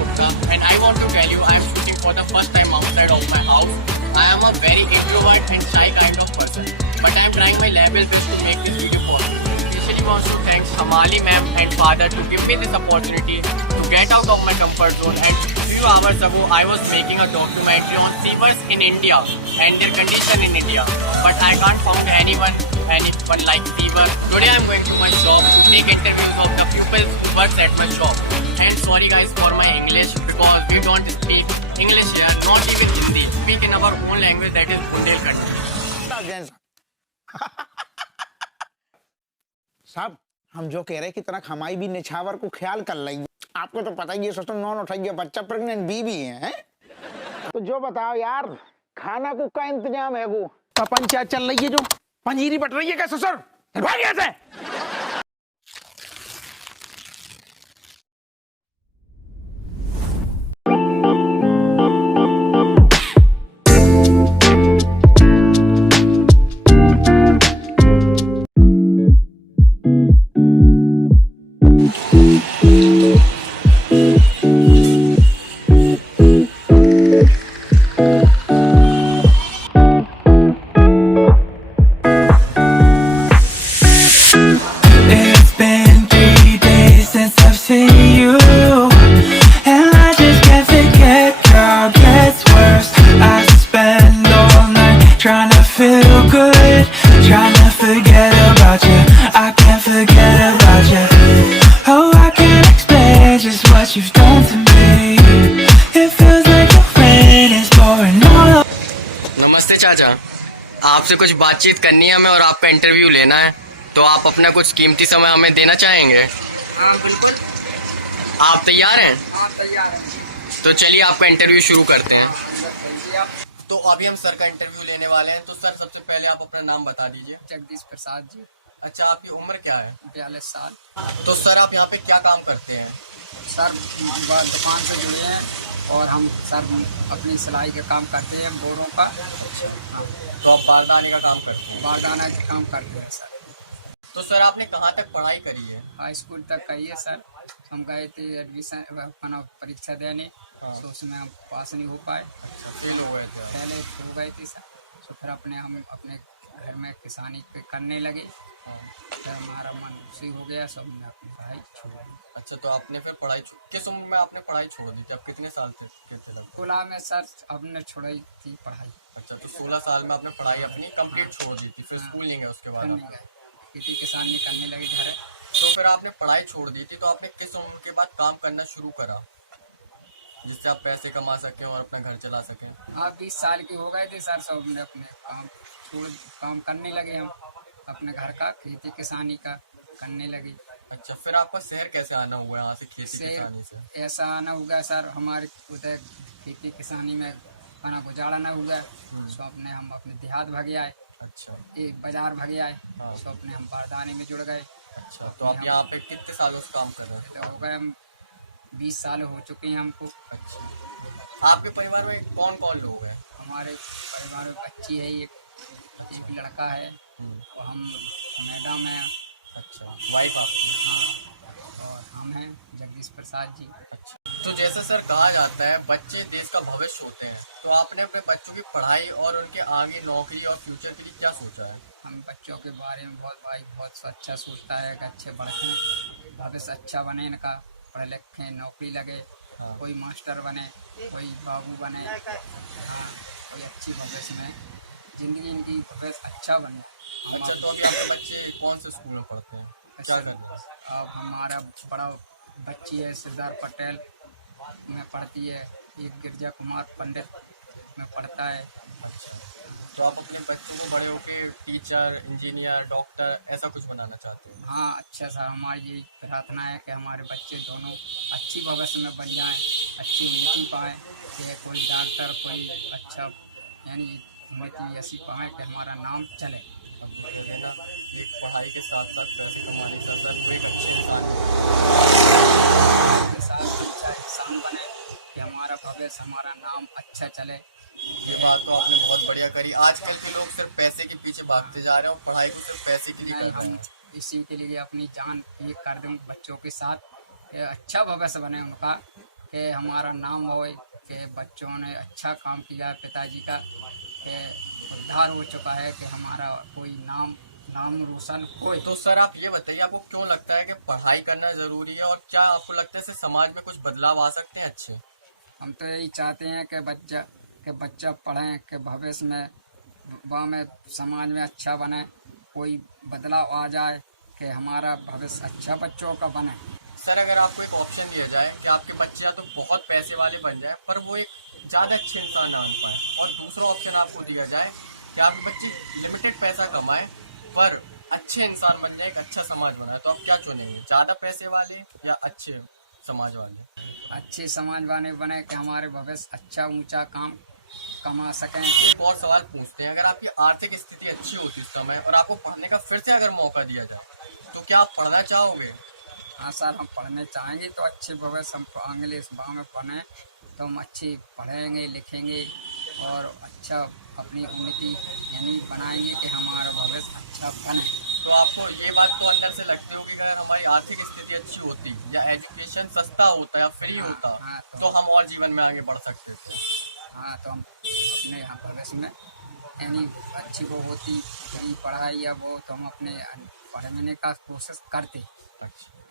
Gupta, and I want to tell you I am shooting for the first time outside of my house. I am a very introvert and shy kind of person, but I am trying my level best to make this video possible. Especially want to thank Hamali ma'am and father to give me this opportunity to get out of my comfort zone. And few hours ago, I was making a documentary on sewers in India and their condition in India, but I can't find anyone like fever. Today I'm going to my shop to take interviews of the people who work at my shop. And sorry guys for my English because we don't speak English here, not even Hindi. We speak in our own language, that is Bundelkhandi. साहब हम जो कह रहे हैं कि तरह हमारी भी निछावर को ख्याल कर लेंगे। आपको तो पता ही है ससुर नॉन उठाइए बच्चा प्रेग्नेंट बीबी है तो जो बताओ यार खाना को का इंतजाम है वो पंचायत चल रही है जो पंजीरी बट रही है क्या ससुर भाग यहाँ से। Trying to feel good, trying to forget about you. I can't forget about you. Oh, I can't explain just what you've done to me. It feels like the rain is pouring all over. नमस्ते चाचा, आपसे कुछ बातचीत करनी है हमें और आपका इंटरव्यू लेना है, तो आप अपना कुछ कीमती समय हमें देना चाहेंगे? हाँ बिल्कुल। आप तैयार हैं? हाँ तैयार है। तो चलिए आपका इंटरव्यू शुरू करते हैं। आप तो अभी हम सर का इंटरव्यू लेने वाले हैं, तो सर सबसे पहले आप अपना नाम बता दीजिए। जगदीश प्रसाद जी। अच्छा, आपकी उम्र क्या है? 42 साल। तो सर आप यहाँ पे क्या काम करते हैं? सर दुकान से जुड़े हैं और हम सर अपनी सिलाई का काम करते हैं बोरों का। तो आप बारदाने का काम करते हैं? बारदाना का काम करते हैं सर। तो सर आपने कहाँ तक पढ़ाई करी है? हाई स्कूल तक कही है सर। हम गए थे एडमिशन परीक्षा देने, तो उसमें हम पास नहीं हो पाए, फेल हो गए थे। पहले हो गए थे सर। तो फिर हम अपने घर में किसानी करने लगे, फिर हमारा मन उसी हो गया, सब ने अपनी पढ़ाई छोड़ दी। अच्छा, तो आपने फिर पढ़ाई किस उम्र में आपने पढ़ाई छोड़ दी थी? आप कितने साल थे? स्कूला में सर हमने छोड़ी थी पढ़ाई। अच्छा, तो 16 साल में आपने पढ़ाई अपनी कंप्लीट छोड़ दी थी, फिर स्कूल नहीं गए उसके बाद? नहीं गए, खेती किसानी करने लगे घर। तो फिर आपने पढ़ाई छोड़ दी थी, तो आपने किस उम्र के बाद काम करना शुरू करा जिससे आप पैसे कमा सकें और अपना घर चला सकें? आप 20 साल के हो गए थे सर, सब ने अपने काम करने लगे, हम अपने घर का खेती किसानी का करने लगे। अच्छा, फिर आपका शहर कैसे आना हुआ यहाँ से खेती किसानी से? ऐसा आना हुआ सर, हमारे उधर खेती किसानी में खाना गुजारा न हुआ, सो अपने हम अपने देहात भागे आए। अच्छा, एक बाजार भागे आए, सो अपने हम बारदाने में जुड़ गए। अच्छा, तो आप यहाँ पे कितने सालों से काम कर रहे हैं? तो हो गए हम 20 साल हो चुके हैं हमको। अच्छा, आपके परिवार में कौन कौन लोग हैं? हमारे परिवार में बच्ची है, एक लड़का है और हम मैडम हैं। अच्छा, वाइफ आपकी? हाँ, और हम हैं जगदीश प्रसाद जी। अच्छा, तो जैसा सर कहा जाता है बच्चे देश का भविष्य होते हैं, तो आपने अपने बच्चों की पढ़ाई और उनके आगे नौकरी और फ्यूचर के लिए क्या सोचा है? हम बच्चों के बारे में बहुत अच्छा सोचता है कि अच्छे बढ़ें, भविष्य अच्छा बने इनका, पढ़े लिखे नौकरी लगे, कोई मास्टर बने, कोई बाबू बने, कोई अच्छी भविष्य में जिंदगी इनकी भविष्य अच्छा बने। अच्छा, तो अभी आपके बच्चे कौन से स्कूल में पढ़ते हैं? क्या कर रहे हैं? अब हमारा बड़ा बच्ची है सरदार पटेल में पढ़ती है, एक गिरजा कुमार पंडित में पढ़ता है। तो आप अपने बच्चों को बड़े होकर टीचर, इंजीनियर, डॉक्टर ऐसा कुछ बनाना चाहते हैं? हाँ, अच्छा सर, हमारी यही प्रार्थना है कि हमारे बच्चे दोनों अच्छी भविष्य में बन जाएं, अच्छी उन्नति पाएँ, कि कोई डॉक्टर, कोई अच्छा यानी उन्नति ऐसी पाएँ कि हमारा नाम चले। एक पढ़ाई के साथ साथ पैसे कमाने के साथ साथ वो एक अच्छे इंसान बने कि हमारा भविष्य, हमारा नाम अच्छा चले। ये बात तो आपने बहुत बढ़िया करी। आजकल के लोग सिर्फ पैसे के पीछे भागते जा रहे हैं और पढ़ाई को सिर्फ पैसे के लिए नहीं, कर रहे हम हैं। इसी के लिए अपनी जान ये कर दें बच्चों के साथ, अच्छा भविष्य बने उनका, कि हमारा नाम होए, कि बच्चों ने अच्छा काम किया, पिताजी का उद्धार हो चुका है, कि हमारा कोई नाम रोशन हो। तो सर आप ये बताइए, आपको क्यों लगता है कि पढ़ाई करना जरूरी है, और क्या आपको लगता है इससे समाज में कुछ बदलाव आ सकते हैं अच्छे? हम तो यही चाहते हैं कि बच्चा पढ़ें, कि भविष्य में में समाज में अच्छा बने, कोई बदलाव आ जाए, कि हमारा भविष्य अच्छा बच्चों का बने। सर अगर आपको एक ऑप्शन दिया जाए कि आपके बच्चे या तो बहुत पैसे वाले बन जाए पर वो एक ज़्यादा अच्छे इंसान ना बन पाए, और दूसरा ऑप्शन आपको दिया जाए कि आपके बच्चे लिमिटेड पैसा कमाए पर अच्छे इंसान बन जाए, एक अच्छा समाज बनाए, तो आप क्या चुनेंगे, ज़्यादा पैसे वाले या अच्छे समाज वाले? अच्छे समाज बने कि हमारे भविष्य अच्छा ऊंचा काम कमा सकें। एक और सवाल पूछते हैं, अगर आपकी आर्थिक स्थिति अच्छी होती इस समय और आपको पढ़ने का फिर से अगर मौका दिया जाए तो क्या आप पढ़ना चाहोगे? हाँ सर, हम पढ़ने चाहेंगे तो अच्छे भविष्य हम पाएंगे, इस भाव में पढ़ें तो हम अच्छे पढ़ेंगे लिखेंगे और अच्छा अपनी उन्नति यानी बनाएंगे कि हमारा भविष्य अच्छा बने। तो आपको ये बात तो अंदर से लगती होगी कि अगर हमारी आर्थिक स्थिति अच्छी होती या एजुकेशन सस्ता होता या फ्री होता हाँ, तो हम और जीवन में आगे बढ़ सकते थे। हाँ, तो हम अपने यहाँ भविष्य में यानी अच्छी वो होती कहीं पढ़ाई या वो, तो हम अपने पढ़ने का कोशिश करते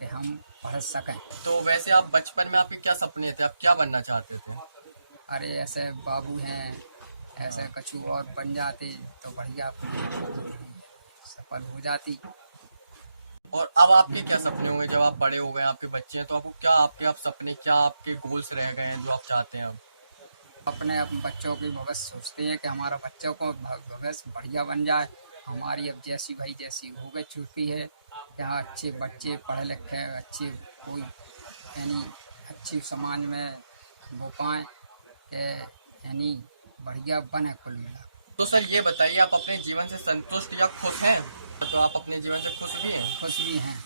कि हम पढ़ सकें। तो वैसे आप बचपन में आपके क्या सपने थे, आप क्या बनना चाहते थे? अरे ऐसे बाबू हैं, ऐसे कछु और बन जाते तो बढ़िया अपनी सफल हो जाती। और अब आपके क्या सपने होंगे जब आप बड़े हो गए, आपके बच्चे हैं, तो आपको क्या आप सपने, क्या आपके गोल्स रह गए हैं जो आप चाहते हैं अब? अपने बच्चों की भविष्य सोचते हैं कि हमारा बच्चों को भविष्य बढ़िया बन जाए। हमारी अब जैसी भाई जैसी हो गई चुकी है, यहाँ अच्छे बच्चे पढ़े लिखे अच्छे कोई यानी अच्छी समाज में हो पाएँ यानी बढ़िया बने कुल मिला। तो सर ये बताइए, आप अपने जीवन से संतुष्ट या खुश हैं? तो आप अपने जीवन से खुश भी हैं? खुश भी हैं।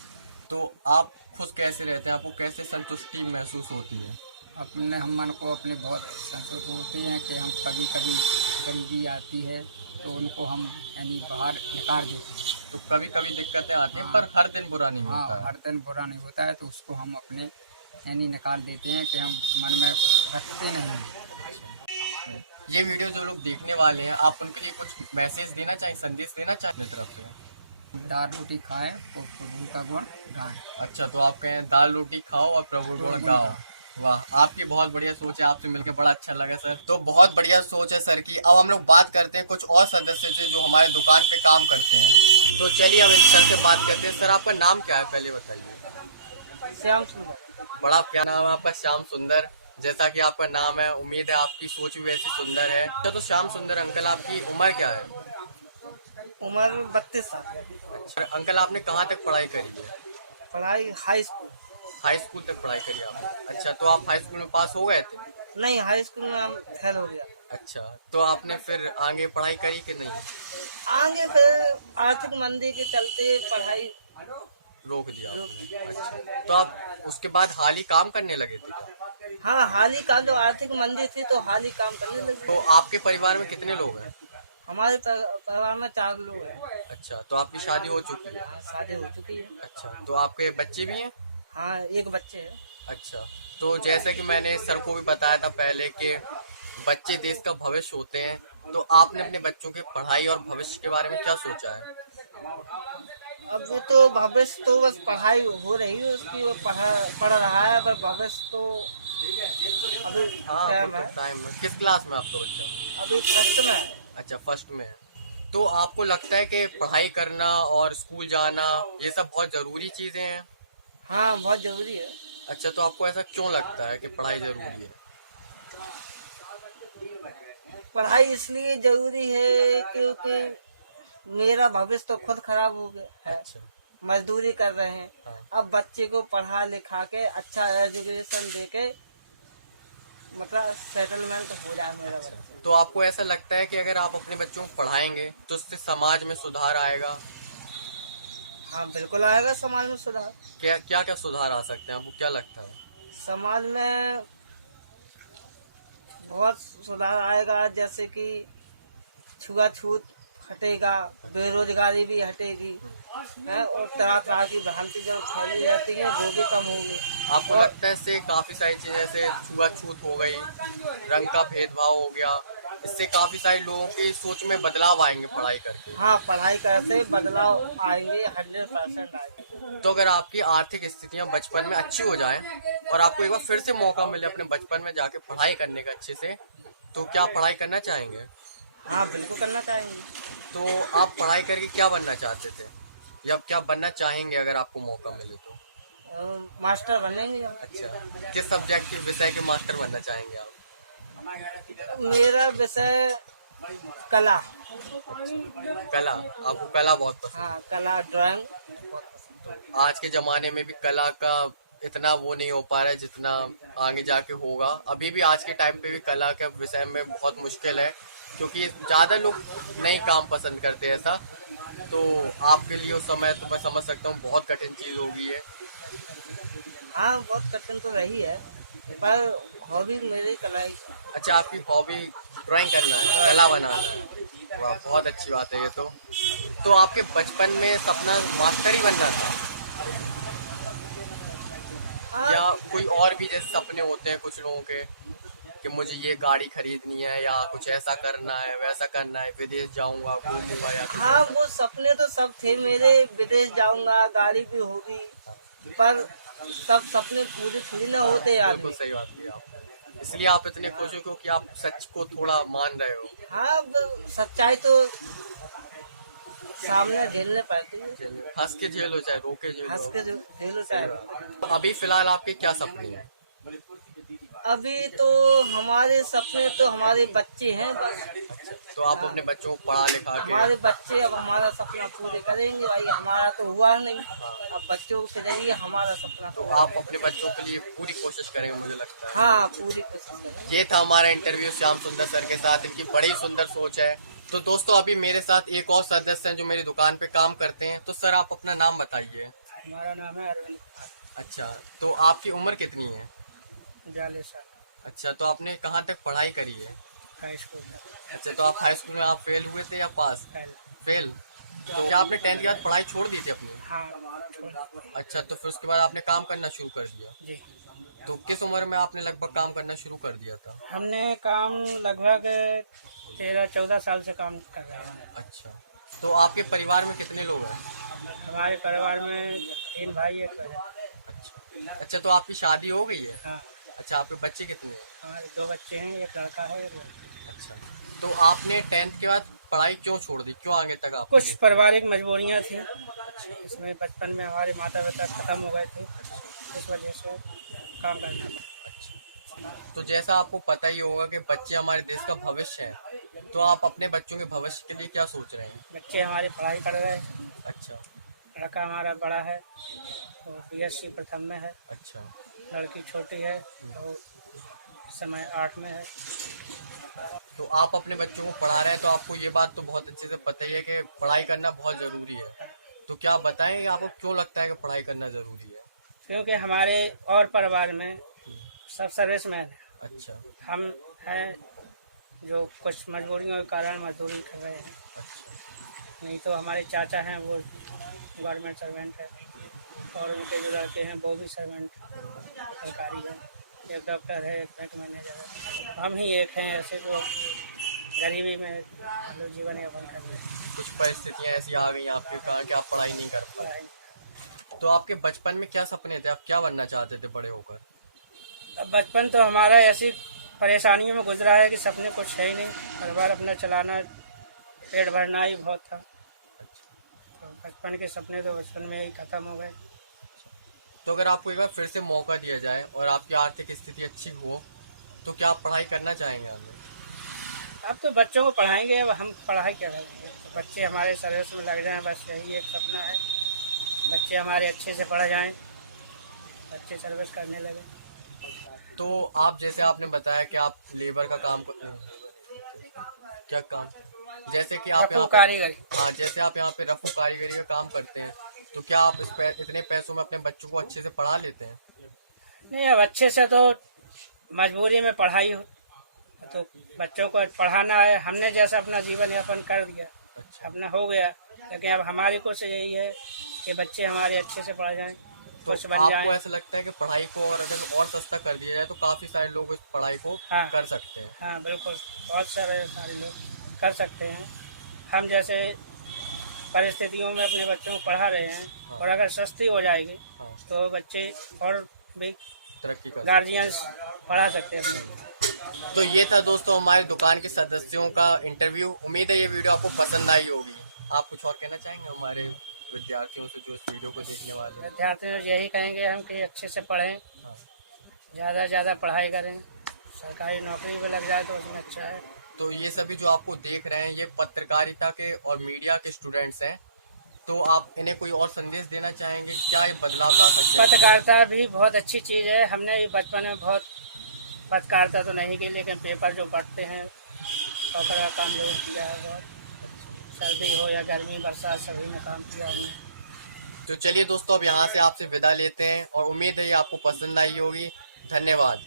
तो आप खुश कैसे रहते हैं, आपको कैसे संतुष्टि महसूस होती है? अपने हम मन को अपने बहुत संतुष्ट होते हैं कि हम कभी कभी गरीबी आती है तो उनको हम यानी बाहर निकाल देते हैं। तो कभी कभी दिक्कतें आती हैं पर हर दिन बुरा नहीं हाँ, होता। हर दिन बुरा नहीं होता है, तो उसको हम अपने यानी निकाल देते हैं कि हम मन में रखते नहीं हैं। ये वीडियो जो लोग देखने वाले हैं, आप उनके लिए कुछ मैसेज देना चाहें, संदेश देना चाहें अपनी तरफ से? दाल रोटी खाएं और प्रभु का गुण गाएं। अच्छा, तो आप कहें दाल रोटी खाओ और प्रभु गुण गाओ। वाह, आपकी बहुत बढ़िया सोच है, आपसे मिलकर बड़ा अच्छा लगा सर। तो बहुत बढ़िया सोच है सर की। अब हम लोग बात करते हैं कुछ और सदस्य से जो हमारे दुकान पे काम करते हैं। तो चलिए अब इन सर से बात करते हैं। सर आपका नाम क्या है पहले बताइए? श्याम सुंदर। बड़ा प्यारा नाम है आपका, श्याम सुंदर। जैसा कि आपका नाम है, उम्मीद है आपकी सोच भी वैसी सुंदर है। तो श्याम सुंदर अंकल, आपकी उम्र क्या है? उम्र 32 साल। अच्छा अंकल, आपने कहाँ तक पढ़ाई करी थी? पढ़ाई हाई स्कूल। हाई स्कूल तक पढ़ाई करी आपने? अच्छा, तो आप हाई स्कूल में पास हो गए थे? नहीं, हाई स्कूल में हम फेल हो गया। अच्छा, तो आपने फिर आगे पढ़ाई करी कि नहीं? आगे फिर आर्थिक मंदी के चलते पढ़ाई रोक दिया आपने। अच्छा, तो आप उसके बाद हाल ही काम करने लगे थे क्या? हाँ, हाल ही काम, तो आर्थिक मंदी थी तो हाल ही काम करने लगे। तो आपके परिवार में कितने लोग हैं? हमारे परिवार में 4 लोग हैं। अच्छा, तो आपकी शादी हो चुकी है? शादी हो चुकी है। अच्छा, तो आपके बच्चे भी हैं? हाँ, एक बच्चे है। अच्छा, तो जैसे कि मैंने सर को भी बताया था पहले कि बच्चे देश का भविष्य होते हैं, तो आपने अपने बच्चों की पढ़ाई और भविष्य के बारे में क्या सोचा है? अब वो तो भविष्य तो बस पढ़ाई हो रही है उसकी, वो पढ़ रहा है, पर भविष्य तो अभी हाँ, टाइम है। टाइम है। किस क्लास में आपका बच्चा? अभी फर्स्ट में है। अच्छा, फर्स्ट में है। तो आपको लगता है कि पढ़ाई करना और स्कूल जाना ये सब बहुत जरूरी चीजें हैं? हाँ, बहुत जरूरी है। अच्छा, तो आपको ऐसा क्यों लगता है कि पढ़ाई जरूरी है? पढ़ाई इसलिए जरूरी है क्योंकि मेरा भविष्य तो खुद खराब हो गया। अच्छा, मजदूरी कर रहे हैं, अब बच्चे को पढ़ा लिखा के अच्छा एजुकेशन दे के मतलब सेटलमेंट हो जाए मेरा बच्चा। तो आपको ऐसा लगता है कि अगर आप अपने बच्चों को पढ़ाएंगे तो उससे समाज में सुधार आएगा? हाँ, बिल्कुल आएगा समाज में सुधार। क्या क्या क्या सुधार आ सकते हैं, आपको क्या लगता है? समाज में बहुत सुधार आएगा, जैसे कि छुआछूत हटेगा, बेरोजगारी भी हटेगी है, और तरह तरह की भ्रांति जो फैली रहती है वो भी कम होगी। आपको लगता है इससे काफी सारी चीजें जैसे छुआछूत हो गई, रंग का भेदभाव हो गया, इससे काफी सारे लोगों की सोच में बदलाव आएंगे पढ़ाई करके? हाँ, पढ़ाई करते बदलाव आएंगे, 100% आएंगे। तो अगर आपकी आर्थिक स्थितियां बचपन में अच्छी हो जाएं और आपको एक बार फिर से मौका मिले अपने बचपन में जाके पढ़ाई करने का अच्छे से, तो क्या पढ़ाई करना चाहेंगे? हाँ, बिल्कुल करना चाहिए। तो आप पढ़ाई करके क्या बनना चाहते थे या क्या बनना चाहेंगे अगर आपको मौका मिले तो? मास्टर बनेंगे। अच्छा, किस सब्जेक्ट के विषय के मास्टर बनना चाहेंगे आप? मेरा विषय कला। कला, आपको कला बहुत पसंद? हाँ, कला, ड्राइंग। आज के जमाने में भी कला का इतना वो नहीं हो पा रहा है जितना आगे जाके होगा। अभी भी आज के टाइम पे भी कला के विषय में बहुत मुश्किल है, क्योंकि ज़्यादा लोग नहीं काम पसंद करते ऐसा। तो आपके लिए उस समय तो मैं समझ सकता हूँ बहुत कठिन चीज़ होगी है। हाँ, बहुत कठिन तो रही है, पर हॉबी मेरी कला है। अच्छा, आपकी हॉबी ड्राइंग करना है, कला बनाना है। वाह, बहुत अच्छी बात है ये तो आपके बचपन में सपना मास्टर ही बनना था या कोई और भी जैसे सपने होते हैं कुछ लोगों के कि मुझे ये गाड़ी खरीदनी है या कुछ ऐसा करना है वैसा करना है, विदेश जाऊंगा वो होगा या हाँ, वो सपने तो सब थे मेरे, विदेश जाऊंगा, गाड़ी भी होगी, पर सब सपने पूरे थोड़ी ना होते यार। बिल्कुल सही बात की आप, इसलिए आप इतने खुश हो क्योंकि आप सच को थोड़ा मान रहे हो। हाँ, अब सच्चाई तो सामने झेलने पड़ती है। हंस के झेलो चाहे रो के झेलो। हंस के झेलो चाहे। अभी फिलहाल आपके क्या सपने हैं? अभी तो हमारे सपने तो हमारे बच्चे हैं बस। तो आप अपने बच्चों को पढ़ा लिखा के हमारे बच्चे अब हमारा सपना पूरे करेंगे भाई, हमारा तो हुआ नहीं, अब बच्चों के जरिए हमारा सपना तो आप अपने बच्चों के लिए पूरी कोशिश करेंगे मुझे लगता है। हाँ, पूरी कोशिश। ये था हमारा इंटरव्यू श्याम सुंदर सर के साथ, इनकी बड़ी सुंदर सोच है। तो दोस्तों अभी मेरे साथ एक और सदस्य हैं जो मेरी दुकान पे काम करते हैं। तो सर आप अपना नाम बताइए। हमारा नाम है अरविंद। अच्छा, तो आपकी उम्र कितनी है? 42 साल। अच्छा, तो आपने कहाँ तक पढ़ाई करी है? High school. अच्छा, तो आप हाई स्कूल में आप फेल हुए थे या पास? फेल। तो क्या आपने 10th के बाद पढ़ाई छोड़ दी थी अपनी? हाँ। अच्छा, तो फिर उसके बाद आपने काम करना शुरू कर दिया? जी। तो किस उम्र में आपने लगभग काम करना शुरू कर दिया था? हमने काम लगभग 13-14 साल से काम कर रहे हैं। अच्छा, तो आपके परिवार में कितने लोग हैं? हमारे परिवार में 3 भाई, 1 बहन। अच्छा, तो आपकी शादी हो गई है? हाँ। अच्छा, आपके बच्चे कितने हैं? हमारे 2 बच्चे हैं, 1 लड़का है, 1 लड़की। अच्छा, तो आपने 10th के बाद पढ़ाई क्यों छोड़ दी, क्यों आगे तक आप? कुछ पारिवारिक मजबूरियाँ थी, इसमें बचपन में हमारे माता पिता खत्म हो गए थे, इस वजह से काम करना पड़ा। तो जैसा आपको पता ही होगा कि बच्चे हमारे देश का भविष्य है, तो आप अपने बच्चों के भविष्य के लिए क्या सोच रहे हैं? बच्चे हमारे पढ़ाई कर रहे हैं। अच्छा। लड़का हमारा बड़ा है, वो BSc प्रथम में है। अच्छा। लड़की छोटी है, वो इस समय 8 में है। तो आप अपने बच्चों को पढ़ा रहे हैं, तो आपको ये बात तो बहुत अच्छे से पता ही है कि पढ़ाई करना बहुत ज़रूरी है। तो क्या बताएं आपको क्यों लगता है कि पढ़ाई करना ज़रूरी है? क्योंकि हमारे और परिवार में सब सर्विसमैन हैं। अच्छा। हम हैं जो कुछ मजबूरियों के कारण मजदूरी कर रहे हैं। अच्छा। नहीं तो हमारे चाचा हैं, वो गवर्नमेंट सर्वेंट है, और उनके जो लड़के हैं वो भी सर्वेंट सरकारी है। एक डॉक्टर है, एक बैंक मैनेजर है। हम ही एक हैं ऐसे जो गरीबी में जीवन यापन कर रहे हैं। कुछ परिस्थितियाँ ऐसी आ गई आपके कारण कि आप पढ़ाई नहीं कर पाए। तो आपके बचपन में क्या सपने थे, आप क्या बनना चाहते थे बड़े होकर? अब बचपन तो हमारा ऐसी परेशानियों में गुजरा है कि सपने कुछ है ही नहीं। परिवार अपना चलाना, पेट भरना ही बहुत था। तो बचपन के सपने तो बचपन में ही खत्म हो गए। तो अगर आपको एक बार फिर से मौका दिया जाए और आपकी आर्थिक स्थिति अच्छी हो, तो क्या आप पढ़ाई करना चाहेंगे आगे? अब तो बच्चों को पढ़ाएंगे, अब हम पढ़ाई क्या करेंगे? तो बच्चे हमारे सर्विस में लग जाएं, बस यही एक सपना है। बच्चे हमारे अच्छे से पढ़ जाएं, अच्छे सर्विस करने लगे। तो आप जैसे आपने बताया कि आप लेबर का काम क्या काम, जैसे कि आप रफू कारीगरी। हाँ, जैसे आप यहाँ पे रफू कारीगरी का काम करते हैं, तो क्या आप इतने पैसों में अपने बच्चों को अच्छे से पढ़ा लेते हैं? नहीं, अब अच्छे से तो मजबूरी में पढ़ाई हो, तो बच्चों को पढ़ाना है। हमने जैसा अपना जीवन यापन कर दिया, अपना हो गया, लेकिन अब हमारी कोशिश यही है कि बच्चे हमारे अच्छे से पढ़ जाएं। कुछ बन आपको जाए। ऐसा लगता है कि पढ़ाई को और अगर और सस्ता कर दिया जाए तो काफी सारे लोग इस पढ़ाई को हाँ। कर सकते हैं। हाँ बिल्कुल, बहुत सारे लोग कर सकते हैं। हम जैसे परिस्थितियों में अपने बच्चों को पढ़ा रहे हैं और अगर सस्ती हो जाएगी तो बच्चे और भी तरक्की कर गार्जियंस पढ़ा सकते हैं अपने। तो ये था दोस्तों हमारे दुकान के सदस्यों का इंटरव्यू। उम्मीद है ये वीडियो आपको पसंद आई होगी। आप कुछ और कहना चाहेंगे हमारे विद्यार्थियों से जो इस वीडियो को देखने वाले हैं? विद्यार्थियों से यही कहेंगे हम कि अच्छे से पढ़ें, ज़्यादा से ज़्यादा पढ़ाई करें, सरकारी नौकरी में लग जाए तो उसमें अच्छा है। तो ये सभी जो आपको देख रहे हैं ये पत्रकारिता के और मीडिया के स्टूडेंट्स हैं, तो आप इन्हें कोई और संदेश देना चाहेंगे? क्या ये बदलाव ला सकते हैं? पत्रकारिता भी बहुत अच्छी चीज़ है। हमने बचपन में बहुत पत्रकारिता तो नहीं की, लेकिन पेपर जो पढ़ते हैं पेपर का काम जरूर किया है। बहुत सर्दी हो या गर्मी बरसात सभी में काम किया हमने। तो चलिए दोस्तों अब यहाँ से आपसे विदा लेते हैं और उम्मीद है ये आपको पसंद आई होगी। धन्यवाद।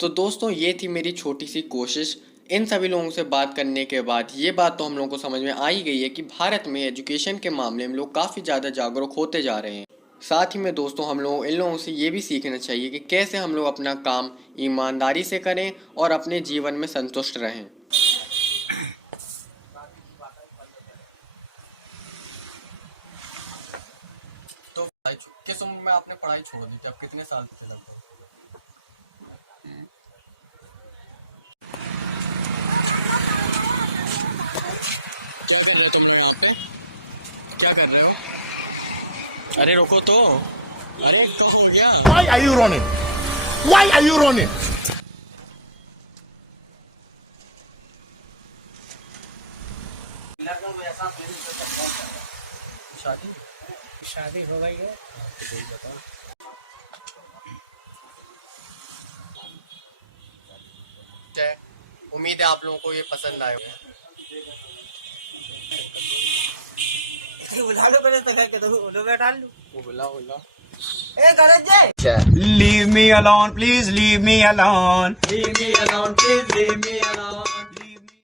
तो दोस्तों ये थी मेरी छोटी सी कोशिश। इन सभी लोगों से बात करने के बाद ये बात तो हम लोगों को समझ में आ ही गई है कि भारत में एजुकेशन के मामले में लोग काफ़ी ज़्यादा जागरूक होते जा रहे हैं। साथ ही में दोस्तों हम लोगों इन लोगों से ये भी सीखना चाहिए कि कैसे हम लोग अपना काम ईमानदारी से करें और अपने जीवन में संतुष्ट रहें। तो किस उम्र में आपने पढ़ाई छोड़ दी थी? अब कितने साल से लगभग? क्या कर रहे हो तुम लोग वहाँ पे? क्या कर रहे हो? अरे रोको तो। अरे तो हो गया। Why are you running? Why are you running? शादी शादी हो गई है। उम्मीद है आप लोगों को ये पसंद आए होगा। वो बुला Leave me alone, please leave me alone. Leave me alone, please leave me alone.